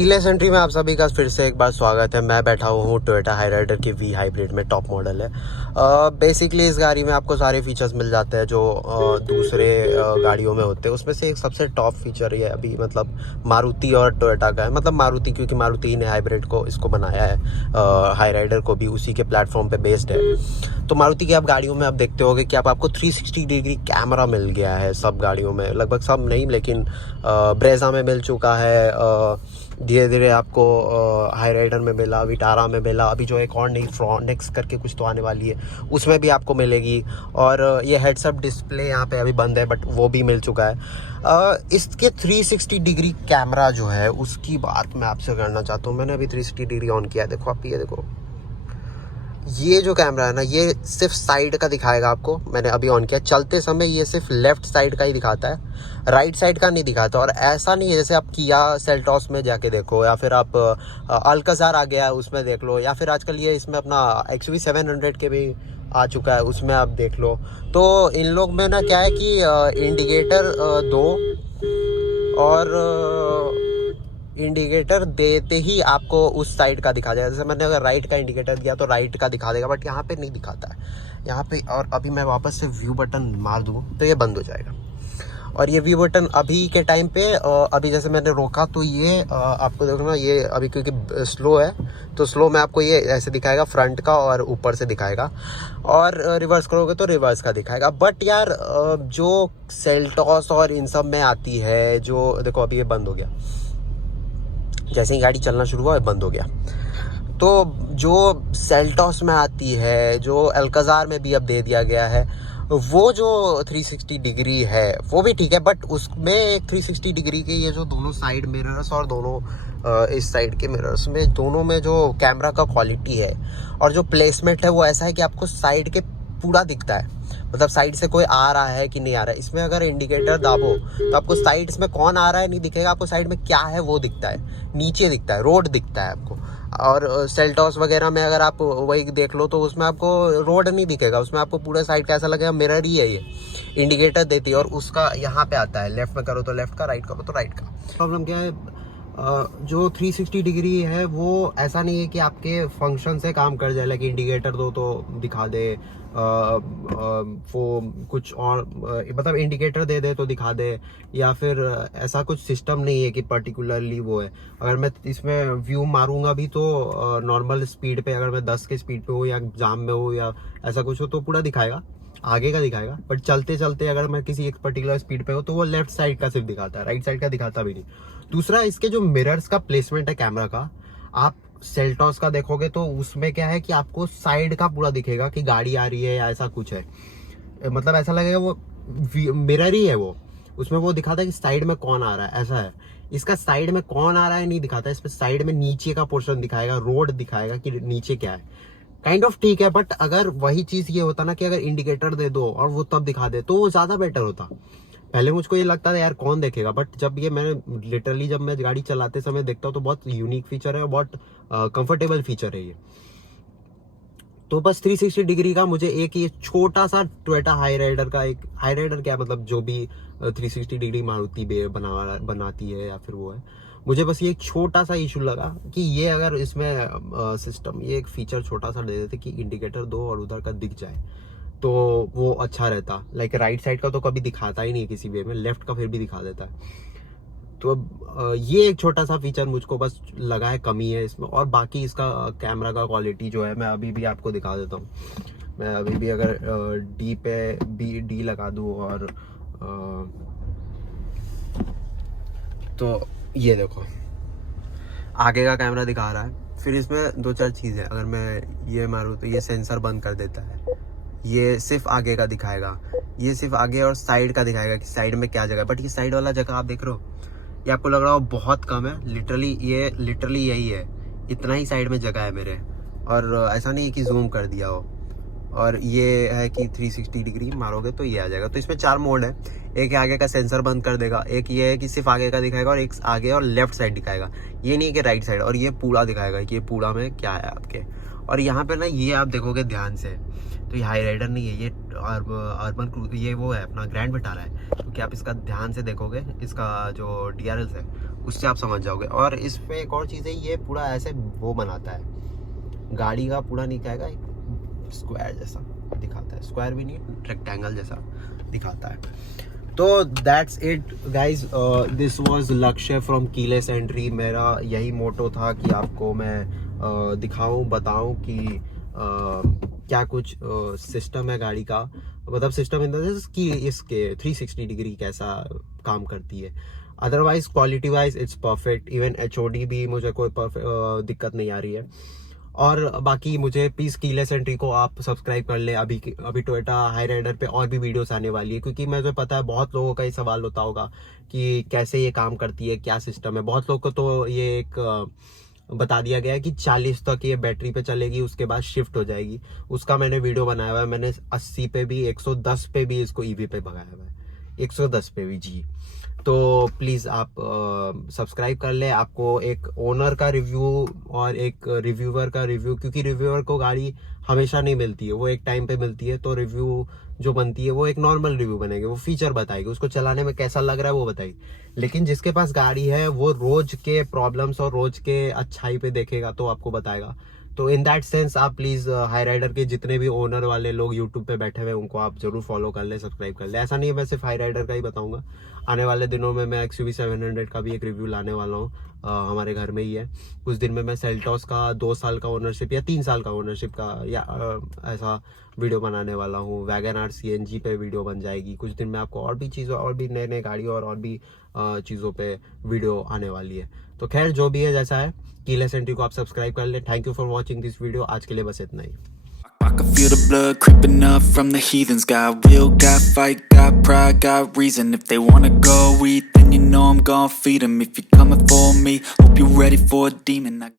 Keyless entry में आप सभी का फिर से एक बार स्वागत है। मैं बैठा हुआ हूँ टोयोटा हाईराइडर की वी हाइब्रिड में, टॉप मॉडल है। बेसिकली इस गाड़ी में आपको सारे फीचर्स मिल जाते हैं जो दूसरे गाड़ियों में होते हैं। उसमें से एक सबसे टॉप फीचर ये अभी मतलब मारुति और टोयोटा का है। मतलब मारुति क्योंकि मारुति ने हाइब्रिड को इसको बनाया है, हाईराइडर को भी उसी के प्लेटफॉर्म पे बेस्ड है। तो मारुति की आप गाड़ियों में आप देखते होगे कि आपको 360 डिग्री कैमरा मिल गया है सब गाड़ियों में, लगभग सब नहीं लेकिन ब्रेजा में मिल चुका है, धीरे धीरे आपको हाईराइडर में मिला, विटारा में मिला, अभी जो एक और नई फ्रॉनेक्स करके कुछ तो आने वाली है उसमें भी आपको मिलेगी। और ये हेड्सअप डिस्प्ले यहाँ पे अभी बंद है बट वो भी मिल चुका है। इसके 360 डिग्री कैमरा जो है उसकी बात मैं आपसे करना चाहता हूँ। मैंने अभी 360 डिग्री ऑन किया है, देखो आप ये देखो, ये जो कैमरा है ना ये सिर्फ साइड का दिखाएगा आपको। मैंने अभी ऑन किया, चलते समय ये सिर्फ लेफ्ट साइड का ही दिखाता है, राइट साइड का नहीं दिखाता। और ऐसा नहीं है जैसे आप किया सेल्टॉस में जाके देखो, या फिर आप अल्काजार आ गया है उसमें देख लो, या फिर आजकल ये इसमें अपना XUV 700 के भी आ चुका है उसमें आप देख लो। तो इन लोग में ना क्या है कि इंडिकेटर दो और इंडिकेटर देते ही आपको उस साइड का दिखा जाएगा। जैसे मैंने अगर राइट का इंडिकेटर दिया तो राइट का दिखा देगा, बट यहाँ पे नहीं दिखाता है यहाँ पे। और अभी मैं वापस से व्यू बटन मार दूँ तो ये बंद हो जाएगा। और ये व्यू बटन अभी के टाइम पे अभी जैसे मैंने रोका तो ये आपको देखो ना, ये अभी क्योंकि स्लो है तो स्लो में आपको ये ऐसे दिखाएगा, फ्रंट का और ऊपर से दिखाएगा। और रिवर्स करोगे तो रिवर्स का दिखाएगा। बट यार जो सेल्टॉस और इन सब में आती है, जो देखो अभी ये बंद हो गया, जैसे ही गाड़ी चलना शुरू हुआ बंद हो गया। तो जो सेल्टॉस में आती है, जो अल्काजार में भी अब दे दिया गया है, वो जो 360 डिग्री है वो भी ठीक है, बट उसमें एक 360 डिग्री के ये जो दोनों साइड मिरर्स और दोनों इस साइड के मिरर्स में, दोनों में जो कैमरा का क्वालिटी है और जो प्लेसमेंट है वो ऐसा है कि आपको साइड के पूरा दिखता है। मतलब साइड से कोई आ रहा है कि नहीं आ रहा है। इसमें अगर इंडिकेटर दाबो तो आपको साइड में कौन आ रहा है नहीं दिखेगा, आपको साइड में क्या है वो दिखता है, नीचे दिखता है, रोड दिखता है आपको। और सेल्टॉस वगैरह में अगर आप वही देख लो तो उसमें आपको रोड नहीं दिखेगा, उसमें आपको पूरा साइड का ऐसा लगेगा मिरर ही है, ये इंडिकेटर देती है। और उसका यहाँ पे आता है, लेफ्ट में करो तो लेफ्ट का, राइट करो तो राइट का। प्रॉब्लम क्या है, जो 360 डिग्री है वो ऐसा नहीं है कि आपके फंक्शन से काम कर जाए, लाइक इंडिकेटर दो तो दिखा दे, वो कुछ और मतलब इंडिकेटर दे दे तो दिखा दे, या फिर ऐसा कुछ सिस्टम नहीं है कि पर्टिकुलरली वो है। अगर मैं इसमें व्यू मारूंगा भी तो नॉर्मल स्पीड पे, अगर मैं 10 के स्पीड पे हूँ या जाम में हूँ या ऐसा कुछ हो तो पूरा दिखाएगा, आगे का दिखाएगा। बट चलते चलते अगर मैं किसी एक पर्टिकुलर स्पीड पे हूँ तो वो लेफ्ट साइड का सिर्फ दिखाता है, राइट साइड का दिखाता भी नहीं। दूसरा, इसके जो मिरर्स का प्लेसमेंट है कैमरा का, आप सेल्टॉस का देखोगे तो उसमें क्या है कि आपको साइड का पूरा दिखेगा कि गाड़ी आ रही है या ऐसा कुछ है। मतलब ऐसा लगेगा वो मिरर ही है, वो उसमें वो दिखाता है कि साइड में कौन आ रहा है, ऐसा है। इसका साइड में कौन आ रहा है नहीं दिखाता है, इसमें साइड में नीचे का पोर्शन दिखाएगा, रोड दिखाएगा कि नीचे क्या है। काइंड ऑफ ठीक है, बट अगर वही चीज ये होता ना कि अगर इंडिकेटर दे दो और वो तब दिखा दे तो वो ज्यादा बेटर होता। पहले मुझको ये लगता था यार कौन देखेगा, बट जब ये मैंने लिटरली जब मैं गाड़ी चलाते समय देखता हूँ तो बहुत यूनिक फीचर है और बहुत कंफर्टेबल फीचर है ये। तो बस 360 डिग्री का मुझे एक ये छोटा सा टोयोटा हाईराइडर का, एक हाईराइडर क्या मतलब जो भी 360 डिग्री मारुति बनाती है या फिर वो है, मुझे बस ये एक छोटा सा इशू लगा कि ये अगर इसमें सिस्टम ये एक फीचर छोटा सा दे देते कि इंडिकेटर दो और उधर का दिख जाए तो वो अच्छा रहता। लाइक राइट साइड का तो कभी दिखाता ही नहीं किसी वे में, लेफ्ट का फिर भी दिखा देता है। तो अब ये एक छोटा सा फीचर मुझको बस लगा है कमी है इसमें। और बाकी इसका कैमरा का क्वालिटी जो है मैं अभी भी आपको दिखा देता हूँ। मैं अभी भी अगर डी पे डी लगा दूँ और तो ये देखो आगे का कैमरा दिखा रहा है। फिर इसमें दो चार चीज़ है, अगर मैं ये मारूँ तो ये सेंसर बंद कर देता है, ये सिर्फ आगे का दिखाएगा, ये सिर्फ आगे और साइड का दिखाएगा कि साइड में क्या जगह है। बट ये साइड वाला जगह आप देख रहे हो, ये आपको लग रहा हो बहुत कम है, लिटरली यही है, इतना ही साइड में जगह है मेरे। और ऐसा नहीं है कि जूम कर दिया हो। और ये है कि 360 डिग्री मारोगे तो ये आ जाएगा। तो इसमें 4 मोड है, एक आगे का सेंसर बंद कर देगा, एक ये है कि सिर्फ आगे का दिखाएगा, और एक आगे और लेफ्ट साइड दिखाएगा, ये नहीं है कि राइट साइड। और ये पूरा दिखाएगा कि ये पूरा में क्या है आपके। और यहाँ पे ना ये आप देखोगे ध्यान से तो ये हाईराइडर नहीं है, ये अर्बन क्रूज, ये वो है अपना ग्रैंड विटारा है। क्योंकि आप इसका ध्यान से देखोगे, इसका जो DRL है उससे आप समझ जाओगे। और इस पे एक और चीज़ है, ये पूरा ऐसे वो बनाता है, गाड़ी का पूरा नहीं कहेगा, एक स्क्वायर जैसा दिखाता है, स्क्वायर भी नहीं, रेक्टेंगल जैसा दिखाता है। तो that's it guys, this was लक्ष्य फ्रॉम कीलेस एंट्री। मेरा यही मोटो था कि आपको मैं दिखाऊं, बताऊं कि क्या कुछ सिस्टम है गाड़ी का, मतलब सिस्टम इन द सेंस कि इसके 360 डिग्री कैसा काम करती है। Otherwise quality wise it's perfect, even HOD भी मुझे कोई दिक्कत नहीं आ रही है। और बाकी मुझे प्लीज़ कीलेस एंट्री को आप सब्सक्राइब कर ले। अभी टोयोटा हाई राइडर पे और भी वीडियोस आने वाली है, क्योंकि मुझे पता है बहुत लोगों का ये सवाल होता होगा कि कैसे ये काम करती है, क्या सिस्टम है। बहुत लोगों को तो ये एक बता दिया गया है कि 40 तक ये बैटरी पे चलेगी, उसके बाद शिफ्ट हो जाएगी। उसका मैंने वीडियो बनाया हुआ है, मैंने 80 पे भी 110 पे भी इसको EV पे भगाया हुआ है, 110 पे भी जी। तो प्लीज़ आप सब्सक्राइब कर ले। आपको एक ओनर का रिव्यू और एक रिव्यूअर का रिव्यू, क्योंकि रिव्यूअर को गाड़ी हमेशा नहीं मिलती है, वो एक टाइम पे मिलती है। तो रिव्यू जो बनती है वो एक नॉर्मल रिव्यू बनेगी, वो फीचर बताएगी, उसको चलाने में कैसा लग रहा है वो बताएगी। लेकिन जिसके पास गाड़ी है वो रोज के प्रॉब्लम्स और रोज के अच्छाई पे देखेगा तो आपको बताएगा। तो इन दैट सेंस आप प्लीज़ हाई राइडर के जितने भी ओनर वाले लोग यूट्यूब पे बैठे हुए उनको आप जरूर फॉलो कर ले, सब्सक्राइब कर ले। ऐसा नहीं है मैं सिर्फ हाई राइडर का ही बताऊंगा, आने वाले दिनों में मैं XUV 700 का भी एक रिव्यू लाने वाला हूँ, हमारे घर में ही है। कुछ दिन में मैं सेल्टॉस का 2 साल का ओनरशिप या 3 साल का ओनरशिप का या ऐसा वीडियो बनाने वाला हूँ। वैगनआर CNG पे वीडियो बन जाएगी। कुछ दिन में आपको और भी चीज़ों, और भी नए नए गाड़ी और भी चीज़ों पे वीडियो आने वाली है। तो खैर जो भी है जैसा है, कीलेस एंट्री को आप सब्सक्राइब कर ले। Thank you for watching this video. आज के लिए बस इतना ही। I can feel the blood creeping up from the heathens. Got will, got fight, got pride, got reason. If they wanna go eat, then you know I'm gon' feed them. If you're coming for me, hope you're ready for a demon.